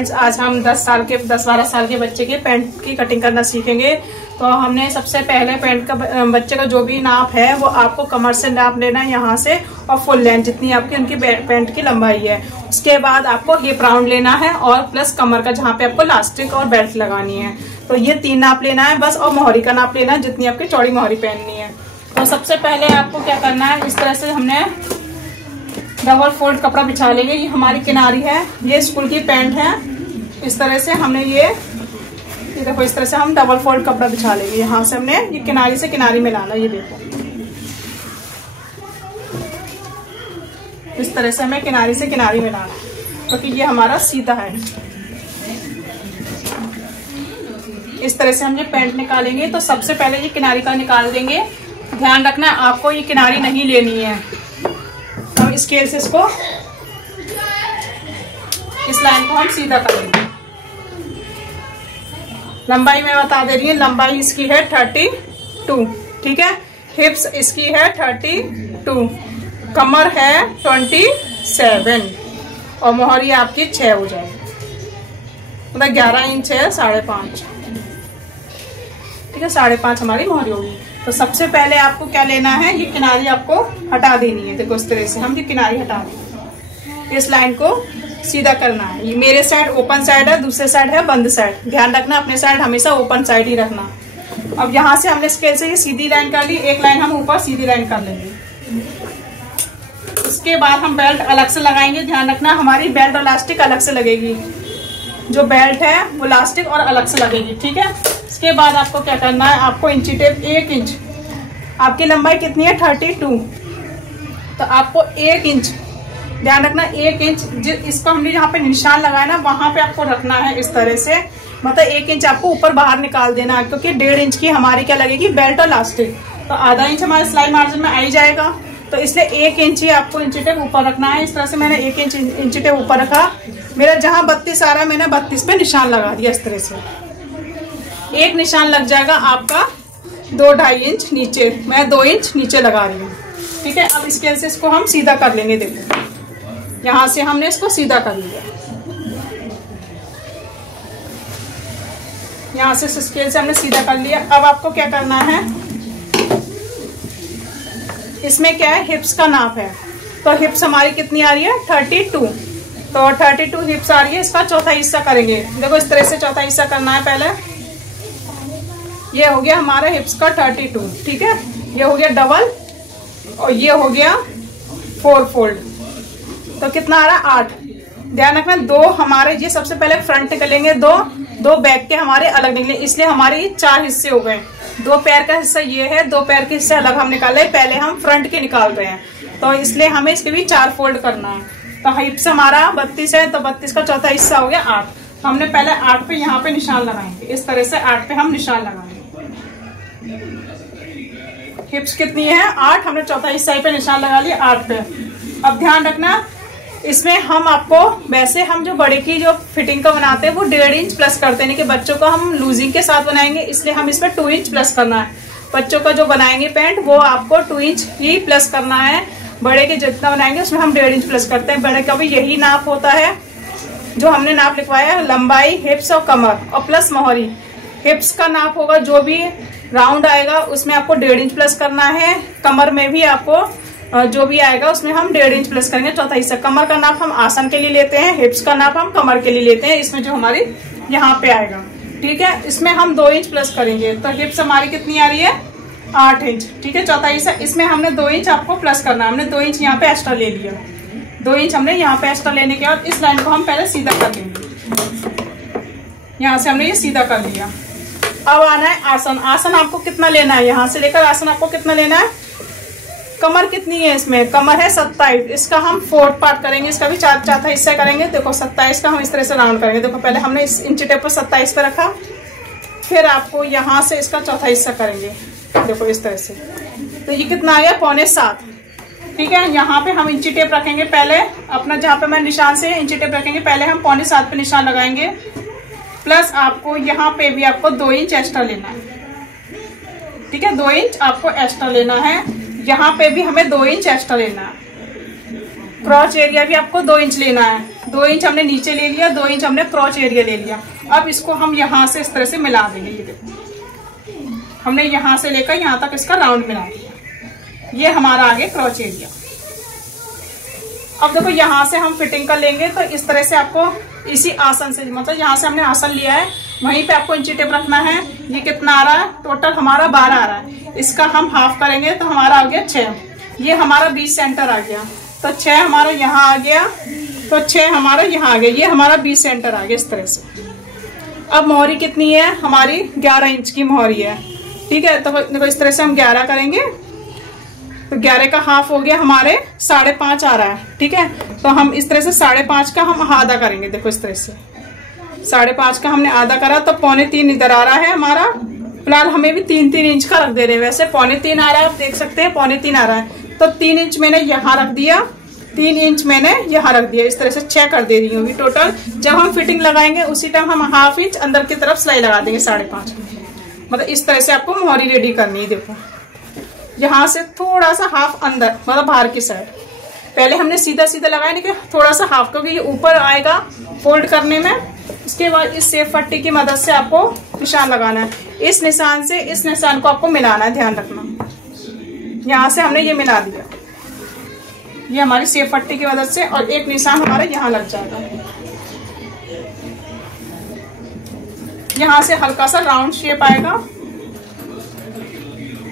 Friends, आज हम 10-12 साल के बच्चे के पैंट की कटिंग करना सीखेंगे। तो हमने सबसे पहले पैंट का बच्चे का जो भी नाप है वो आपको कमर से नाप लेना है यहाँ से, और फुल लेंथ जितनी आपकी उनकी पैंट की लंबाई है। उसके बाद आपको हिप राउंड लेना है और प्लस कमर का जहाँ पे आपको लास्टिक और बेल्ट लगानी है। तो ये 3 नाप लेना है बस, और मोहरी का नाप लेना है जितनी आपकी चौड़ी मोहरी पहननी है। तो सबसे पहले आपको क्या करना है, इस तरह से हमने डबल फोल्ड कपड़ा बिछा लेंगे। ये हमारी किनारी है, ये स्कूल की पैंट है। इस तरह से हमने ये देखो, इस तरह से हम डबल फोल्ड कपड़ा बिछा लेंगे। यहाँ से हमने ये किनारी से किनारी में लाना, ये देखो इस तरह से हमें किनारी से किनारी में लाना, क्योंकि ये हमारा सीधा है। इस तरह से हम ये पैंट निकालेंगे। तो सबसे पहले ये किनारी का निकाल देंगे। ध्यान रखना आपको ये किनारी नहीं लेनी है। हम स्केल से इसको, इस लाइन को हम सीधा करेंगे। लंबाई मैं बता दे रही हूँ, लंबाई इसकी है 32, ठीक है। हिप्स इसकी है 32, कमर है 27 और मोहरी आपकी 6 हो जाएगी, मतलब 11 इंच है 5.5, ठीक है। 5.5 हमारी मोहरी होगी। तो सबसे पहले आपको क्या लेना है, ये किनारी आपको हटा देनी है। देखो इस तरह से हम ये किनारी हटा देंगे। इस लाइन को सीधा करना है। ये मेरे साइड ओपन साइड है, दूसरे साइड है बंद साइड। ध्यान रखना अपने साइड हमेशा ओपन साइड ही रखना। अब यहाँ से हमने स्केल से ये सीधी लाइन कर ली, एक लाइन हम ऊपर सीधी लाइन कर लेंगे। उसके बाद हम बेल्ट अलग से लगाएंगे। ध्यान रखना हमारी बेल्ट और इलास्टिक अलग से लगेगी। जो बेल्ट है वो इलास्टिक और अलग से लगेगी, ठीक है। इसके बाद आपको क्या करना है, आपको इंची टेप 1 इंच, आपकी लंबाई कितनी है 32, तो आपको 1 इंच, ध्यान रखना 1 इंच इसको हमने जहाँ पे निशान लगाया ना वहां पे आपको रखना है इस तरह से। मतलब 1 इंच आपको ऊपर बाहर निकाल देना है, क्योंकि 1.5 इंच की हमारी क्या लगेगी बेल्ट और इलास्टिक। तो आधा इंच हमारे सिलाई मार्जिन में आ ही जाएगा। तो इसलिए 1 इंच ही आपको इंची टेप ऊपर रखना है। इस तरह से मैंने 1 इंच इंची टेप ऊपर रखा। मेरा जहाँ 32 आ रहा है मैंने 32 पे निशान लगा दिया। इस तरह से एक निशान लग जाएगा आपका 2-2.5 इंच नीचे, मैं 2 इंच नीचे लगा रही हूँ, ठीक है। अब स्केल से इसको हम सीधा कर लेंगे। देखो यहाँ से हमने इसको सीधा कर लिया। यहाँ से स्केल से हमने सीधा कर लिया। अब आपको क्या करना है, इसमें क्या है हिप्स का नाप है। तो हिप्स हमारी कितनी आ रही है 32, तो 32 हिप्स आ रही है। इसका चौथा हिस्सा करेंगे। देखो इस तरह से चौथा हिस्सा करना है। पहले ये हो गया हमारा हिप्स का 32, ठीक है। ये हो गया डबल और ये हो गया 4 फोल्ड, तो कितना आ रहा है 8। ध्यान रखना 2 हमारे ये सबसे पहले फ्रंट निकलेंगे, 2 बैक के हमारे अलग निकले, इसलिए हमारे 4 हिस्से हो गए। 2 पैर का हिस्सा ये है, 2 पैर के हिस्से अलग हम निकाले। पहले हम फ्रंट के निकाल रहे हैं, तो इसलिए हमें इसके भी 4 फोल्ड करना है। तो हिप्स हमारा 32 है, तो 32 का चौथा हिस्सा हो गया 8। तो हमने पहले 8 पे यहाँ पे निशान लगाएंगे। इस तरह से 8 पे हम निशान लगाएंगे। हिप्स कितनी है 8, हमने चौथा हिस्सा पे निशान लगा लिया 8 पे। अब ध्यान रखना इसमें हम आपको, वैसे हम जो बड़े की जो फिटिंग का बनाते हैं वो 1.5 इंच प्लस करते हैं, कि बच्चों को हम लूजिंग के साथ बनाएंगे, इसलिए हम इसमें 2 इंच प्लस करना है। बच्चों का जो बनाएंगे पैंट वो आपको 2 इंच ही प्लस करना है। बड़े के जितना बनाएंगे उसमें हम 1.5 इंच प्लस करते हैं। बड़े का भी यही नाप होता है जो हमने नाप लिखवाया है, लंबाई हिप्स और कमर और प्लस मोहरी। हिप्स का नाप होगा जो भी राउंड आएगा उसमें आपको 1.5 इंच प्लस करना है। कमर में भी आपको जो भी आएगा उसमें हम 1.5 इंच प्लस करेंगे चौथा हिस्सा। कमर का नाप हम आसन के लिए लेते हैं, हिप्स का नाप हम कमर के लिए लेते हैं। इसमें जो हमारी यहाँ पे आएगा, ठीक है, इसमें हम 2 इंच प्लस करेंगे। तो हिप्स हमारी कितनी आ रही है 8 इंच, ठीक है। चौथा हिस्सा इसमें हमने 2 इंच आपको प्लस करना है। हमने 2 इंच यहाँ पे एक्स्ट्रा ले लिया। 2 इंच हमने यहाँ पे एक्स्ट्रा लेने के बाद इस लाइन को हम पहले सीधा कर लेंगे। यहाँ से हमने ये सीधा कर लिया। अब आना है आसन। आसन आपको कितना लेना है, यहाँ से लेकर आसन आपको कितना लेना है। कमर कितनी है, इसमें कमर है 27, इसका हम 4th पार्ट करेंगे, इसका भी चौथा हिस्सा करेंगे। देखो 27 का हम इस तरह से राउंड करेंगे। देखो पहले हमने इस इंची टेप पर 27 पे रखा, फिर आपको यहाँ से इसका चौथा हिस्सा करेंगे। देखो इस तरह से, तो ये कितना आ गया 6.25, ठीक है। यहाँ पे हम इंची टेप रखेंगे। पहले अपना जहाँ पे मैं निशान से इंची टेप रखेंगे, पहले हम 6.25 पे निशान लगाएंगे। प्लस आपको यहाँ पे भी आपको 2 इंच एक्स्ट्रा लेना है, ठीक है। 2 इंच आपको एक्स्ट्रा लेना है। यहाँ पे भी हमें 2 इंच एक्स्ट्रा लेना है। क्रॉच एरिया भी आपको 2 इंच लेना है। 2 इंच हमने नीचे ले लिया, 2 इंच हमने क्रॉच एरिया ले लिया। अब इसको हम यहाँ से इस तरह से मिला देंगे। ये देखो हमने यहाँ से लेकर यहाँ तक इसका राउंड मिला दिया। ये हमारा आगे क्रॉच एरिया। अब देखो यहाँ से हम फिटिंग कर लेंगे तो इस तरह से आपको इसी आसन से, मतलब यहाँ से हमने आसन लिया है, वहीं पे आपको इंची टेप रखना है। ये कितना आ रहा है? टोटल हमारा 12 आ रहा है। इसका हम हाफ करेंगे तो हमारा आ गया 6। ये हमारा 20 सेंटर आ गया, तो 6 हमारा यहाँ आ गया, तो 6 हमारा यहाँ आ गया। ये हमारा 20 सेंटर आ गया इस तरह से। अब मोहरी कितनी है? हमारी 11 इंच की मोहरी है, ठीक है। तो देखो इस तरह से हम 11 करेंगे, तो 11 का हाफ हो गया हमारे 5.5 आ रहा है, ठीक है। तो हम इस तरह से 5.5 का हम आधा करेंगे। देखो इस तरह से 5.5 का हमने आधा करा, तो 3.25 इधर आ रहा है हमारा। फिलहाल हमें भी 3-3 इंच का रख दे रहे हैं, वैसे 3.25 आ रहा है, आप देख सकते हैं 3.25 आ रहा है। तो 3 इंच मैंने यहाँ रख दिया, 3 इंच मैंने यहाँ रख दिया। इस तरह से 6 कर दे रही हूँ टोटल। जब हम फिटिंग लगाएंगे उसी टाइम हम हाफ इंच अंदर की तरफ सिलाई लगा देंगे 5.5। मतलब इस तरह से आपको मोहरी रेडी करनी है। देखो यहाँ से थोड़ा सा हाफ अंदर, मतलब बाहर की साइड। पहले हमने सीधा सीधा लगाया, लेकिन थोड़ा सा हाफ, क्योंकि ये ऊपर आएगा फोल्ड करने में। इसके बाद इस सेफ पट्टी की मदद से आपको निशान लगाना है। इस निशान से इस निशान को आपको मिलाना है, ध्यान रखना। यहाँ से हमने ये मिला दिया, ये हमारी सेफ पट्टी की मदद से, और एक निशान हमारे यहाँ लग जाएगा। यहाँ से हल्का सा राउंड शेप आएगा।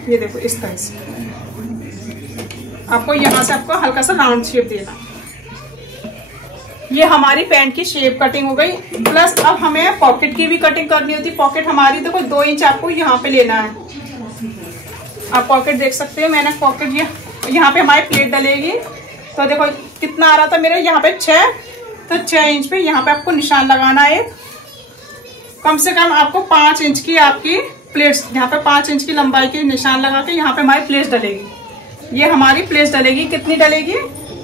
ये देखो इस तरह से आपको यहाँ से आपको हल्का सा राउंड शेप देना। ये हमारी पैंट की शेप कटिंग हो गई। प्लस अब हमें पॉकेट की भी कटिंग करनी होती है। पॉकेट हमारी देखो 2 इंच आपको यहाँ पे लेना है। आप पॉकेट देख सकते हो, मैंने पॉकेट यहाँ पे हमारी प्लेट डलेगी। तो देखो कितना आ रहा था मेरे यहाँ पे 6, तो 6 इंच पे यहाँ पे आपको निशान लगाना है। कम से कम आपको 5 इंच की आपकी प्लेट्स, यहाँ पे 5 इंच की लंबाई की निशान लगा के यहाँ पे हमारी प्लेट्स डलेगी। ये हमारी प्लेट्स डलेगी, कितनी डलेगी?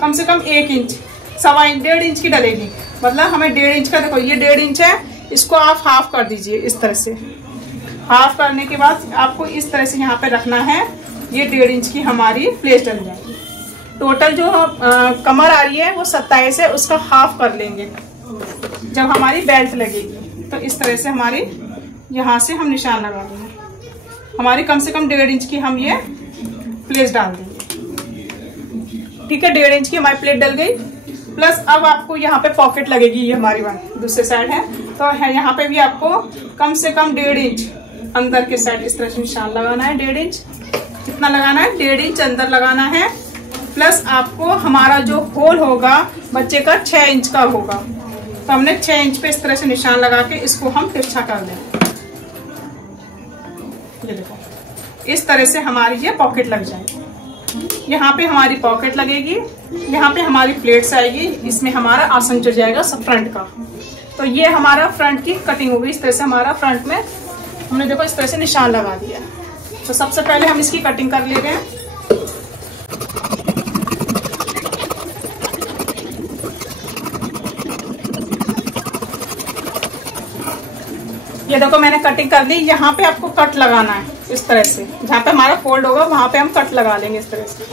कम से कम 1 इंच, 1.25 इंच, 1.5 इंच की डलेगी। मतलब हमें 1.5 इंच का, देखो ये 1.5 इंच है, इसको आप हाफ कर दीजिए इस तरह से। हाफ करने के बाद आपको इस तरह से यहाँ पे रखना है। ये 1.5 इंच की हमारी प्लेट्स डल जाएगी। टोटल जो कमर आ रही है वो 27 है, उसका हाफ कर लेंगे जब हमारी बेल्ट लगेगी। तो इस तरह से हमारी यहाँ से हम निशान लगा देंगे। हमारी कम से कम 1.5 इंच की हम ये प्लेट डाल देंगे, ठीक है। 1.5 इंच की हमारी प्लेट डल गई। प्लस अब आपको यहाँ पे पॉकेट लगेगी, ये हमारी दूसरे साइड है, तो यहाँ पे भी आपको कम से कम 1.5 इंच अंदर के साइड इस तरह से निशान लगाना है। 1.5 इंच कितना लगाना है? 1.5 इंच अंदर लगाना है। प्लस आपको हमारा जो होल होगा बच्चे का 6 इंच का होगा, तो हमने 6 इंच पे इस तरह से निशान लगा के इसको हम तिरछा कर देंगे। ये देखो इस तरह से हमारी ये पॉकेट लग जाएगी। यहाँ पे हमारी पॉकेट लगेगी, यहाँ पे हमारी प्लेट्स आएगी, इसमें हमारा आसन चढ़ जाएगा सब फ्रंट का। तो ये हमारा फ्रंट की कटिंग होगी। इस तरह से हमारा फ्रंट में हमने देखो इस तरह से निशान लगा दिया। तो सबसे पहले हम इसकी कटिंग कर ले रहे हैं। ये देखो मैंने कटिंग कर ली। यहाँ पे आपको कट लगाना है इस तरह से, जहाँ पे हमारा फोल्ड होगा वहां पे हम कट लगा लेंगे इस तरह से।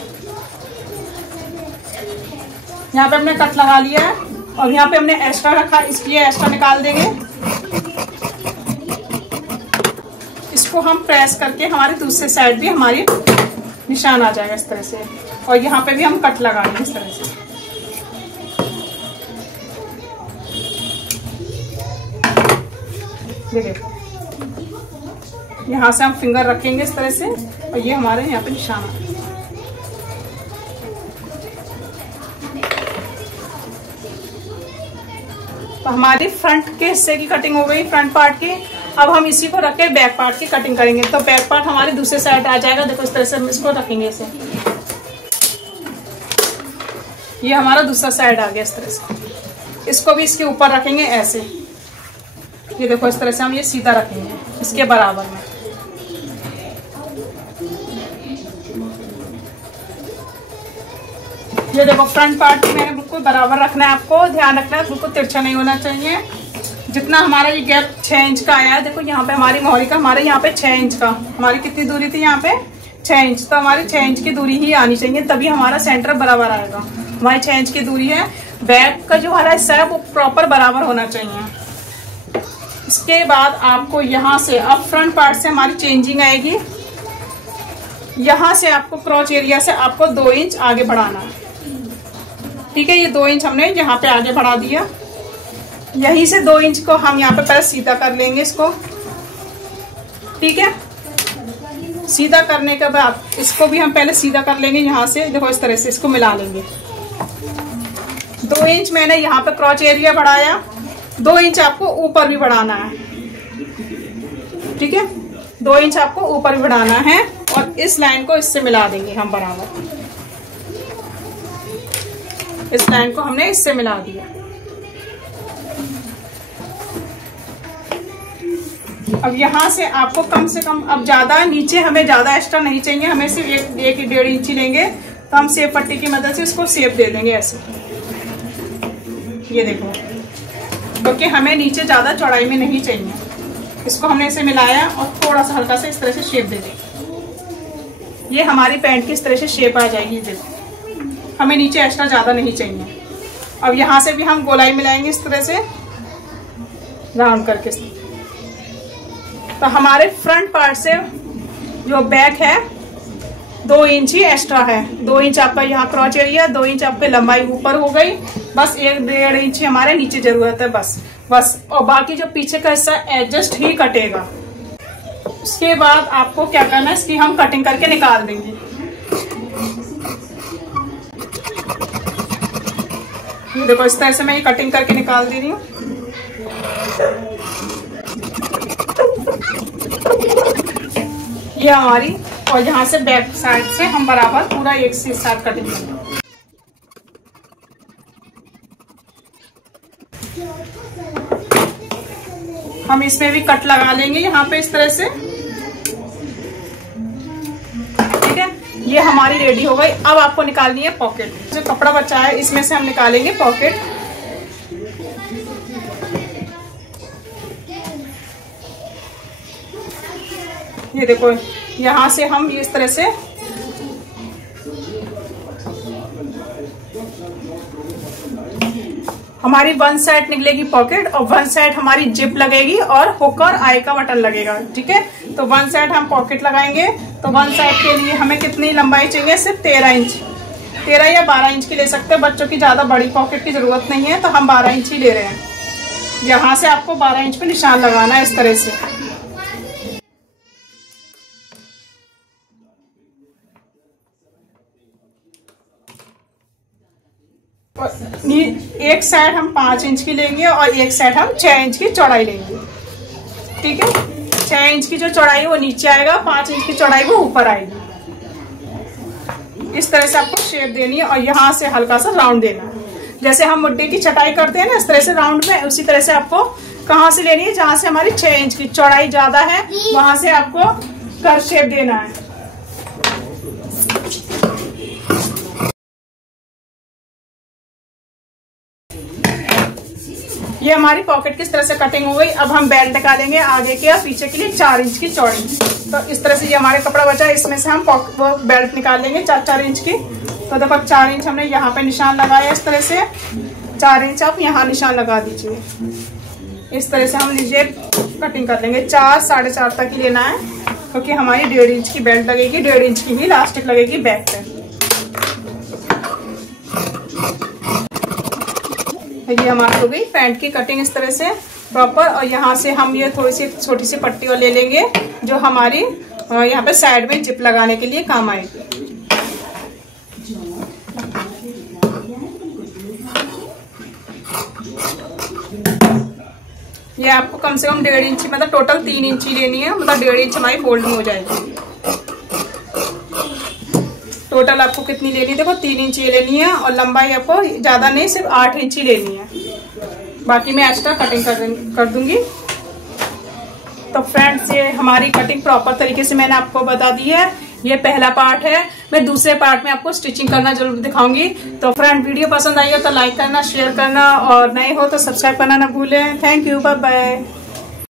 यहाँ पे हमने कट लगा लिया है, और यहाँ पे हमने एक्स्ट्रा रखा, इसलिए एक्स्ट्रा निकाल देंगे। इसको हम प्रेस करके हमारे दूसरे साइड भी हमारी निशान आ जाएगा इस तरह से, और यहाँ पे भी हम कट लगाएंगे इस तरह से। ये देखो यहाँ से हम फिंगर रखेंगे इस तरह से, और ये हमारे यहाँ पे निशान आ। तो हमारी फ्रंट के हिस्से की कटिंग हो गई, फ्रंट पार्ट की। अब हम इसी को रख के बैक पार्ट की कटिंग करेंगे। तो बैक पार्ट हमारे दूसरे साइड आ जाएगा। देखो इस तरह से हम इसको रखेंगे इसे। ये हमारा दूसरा साइड आ गया इस तरह से। इसको भी इसके ऊपर रखेंगे ऐसे। ये देखो इस तरह से हम ये सीधा रखेंगे इसके बराबर में। ये देखो फ्रंट पार्ट मैंने बिल्कुल बराबर रखना है, आपको ध्यान रखना है, बिल्कुल तिरछा नहीं होना चाहिए। जितना हमारा ये गैप 6 इंच का आया है, देखो यहाँ पे हमारी मोहरी का, हमारे यहाँ पे 6 इंच का, हमारी कितनी दूरी थी यहाँ पे 6 इंच। तो हमारी 6 इंच की दूरी ही आनी चाहिए, तभी हमारा सेंटर बराबर आएगा। हमारी 6 इंच की दूरी है। बैक का जो वाला हिस्सा है वो प्रॉपर बराबर होना चाहिए। इसके बाद आपको यहाँ से अब फ्रंट पार्ट से हमारी चेंजिंग आएगी। यहाँ से आपको क्रॉच एरिया से आपको 2 इंच आगे बढ़ाना है। ठीक है, ये 2 इंच हमने यहाँ पे आगे बढ़ा दिया। यहीं से 2 इंच को हम यहाँ पे पहले सीधा कर लेंगे इसको। ठीक है, सीधा करने के बाद इसको भी हम पहले सीधा कर लेंगे। यहाँ से देखो इस तरह से इसको मिला लेंगे। 2 इंच मैंने यहाँ पे क्रॉच एरिया बढ़ाया, 2 इंच आपको ऊपर भी बढ़ाना है। ठीक है, 2 इंच आपको ऊपर भी बढ़ाना है और इस लाइन को इससे मिला देंगे हम बराबर। इस लाइन को हमने इससे मिला दिया। अब यहाँ से आपको कम से कम, अब ज्यादा नीचे हमें ज्यादा एक्स्ट्रा नहीं चाहिए, हमें सिर्फ 1-1.5 इंच लेंगे तो हम सेब पट्टी की मदद से इसको शेप दे देंगे ऐसे। ये देखो, क्योंकि हमें नीचे ज्यादा चौड़ाई में नहीं चाहिए। इसको हमने इसे मिलाया और थोड़ा सा हल्का सा इस तरह से शेप दे देंगे। ये हमारी पैंट की इस तरह से शेप आ जाएगी। देखो, हमें नीचे एक्स्ट्रा ज्यादा नहीं चाहिए। अब यहाँ से भी हम गोलाई मिलाएंगे इस तरह से राउंड करके। तो हमारे फ्रंट पार्ट से जो बैक है 2 इंच ही एक्स्ट्रा है। 2 इंच आपका यहाँ क्रॉच एरिया, 2 इंच आपकी लंबाई ऊपर हो गई। बस 1-1.5 इंच हमारे नीचे जरूरत है बस। और बाकी जो पीछे का हिस्सा एडजस्ट ही कटेगा। उसके बाद आपको क्या करना है, इसकी हम कटिंग करके निकाल देंगे। ये देखो, इस तरह से मैं ये कटिंग करके निकाल दे रही हूँ। ये हमारी, और यहाँ से बैक साइड से हम बराबर पूरा एक से साथ कटिंग करेंगे। हम इसमें भी कट लगा लेंगे यहाँ पे इस तरह से। ठीक है, ये हमारी रेडी हो गई। अब आपको निकालनी है पॉकेट। जो कपड़ा बचा है इसमें से हम निकालेंगे पॉकेट। ये देखो, यहाँ से हम इस तरह से हमारी 1 साइड निकलेगी पॉकेट और 1 साइड हमारी जिप लगेगी और हुक और आई का बटन लगेगा। ठीक है, तो 1 साइड हम पॉकेट लगाएंगे। तो 1 साइड के लिए हमें कितनी लंबाई चाहिए, सिर्फ 13 इंच, 13 या 12 इंच की ले सकते हैं। बच्चों की ज्यादा बड़ी पॉकेट की जरूरत नहीं है, तो हम 12 इंच ही ले रहे हैं। यहाँ से आपको 12 इंच पे निशान लगाना है इस तरह से। एक साइड हम 5 इंच की लेंगे और एक साइड हम 6 इंच की चौड़ाई लेंगे। ठीक है, 6 इंच की जो चौड़ाई है वो नीचे आएगा, 5 इंच की चौड़ाई वो ऊपर आएगी। इस तरह से आपको शेप देनी है और यहाँ से हल्का सा राउंड देना है। जैसे हम मुड्डे की छटाई करते हैं ना इस तरह से राउंड में, उसी तरह से आपको कहाँ से लेनी है, जहाँ से हमारी 6 इंच की चौड़ाई ज्यादा है वहां से आपको कर्व शेप देना है। ये हमारी पॉकेट किस तरह से कटिंग हो गई। अब हम बेल्ट निकालेंगे आगे के और पीछे के लिए 4 इंच की चौड़ी। तो इस तरह से ये हमारे कपड़ा बचा है, इसमें से हम बेल्ट निकाल लेंगे 4-4 इंच की। तो देखो 4 इंच हमने यहाँ पे निशान लगाया इस तरह से, 4 इंच आप यहाँ निशान लगा दीजिए। इस तरह से हम लीजिए कटिंग कर लेंगे। 4-4.5 तक ही लेना है, क्योंकि हमारी 1.5 इंच की बेल्ट लगेगी, 1.5 इंच की ही इलास्टिक लगेगी बैक पे। ये हमारी हो गई पैंट की कटिंग इस तरह से प्रॉपर। और यहाँ से हम ये थोड़ी सी छोटी सी पट्टी और ले लेंगे जो हमारी यहाँ पे साइड में जिप लगाने के लिए काम आएगी। ये आपको कम से कम 1.5 इंच, मतलब टोटल 3 इंच ही लेनी है, मतलब 1.5 इंच हमारी फोल्डिंग हो जाएगी। टोटल आपको कितनी लेनी है, देखो 3 इंच ये लेनी है और लंबाई आपको ज्यादा नहीं, सिर्फ 8 इंच ही लेनी है। बाकी मैं एक्स्ट्रा कटिंग कर दूंगी। तो फ्रेंड्स, ये हमारी कटिंग प्रॉपर तरीके से मैंने आपको बता दी है। ये पहला पार्ट है, मैं दूसरे पार्ट में आपको स्टिचिंग करना जरूर दिखाऊंगी। तो फ्रेंड, वीडियो पसंद आई हो तो लाइक करना, शेयर करना और नए हो तो सब्सक्राइब करना ना भूलें। Thank you, bye bye.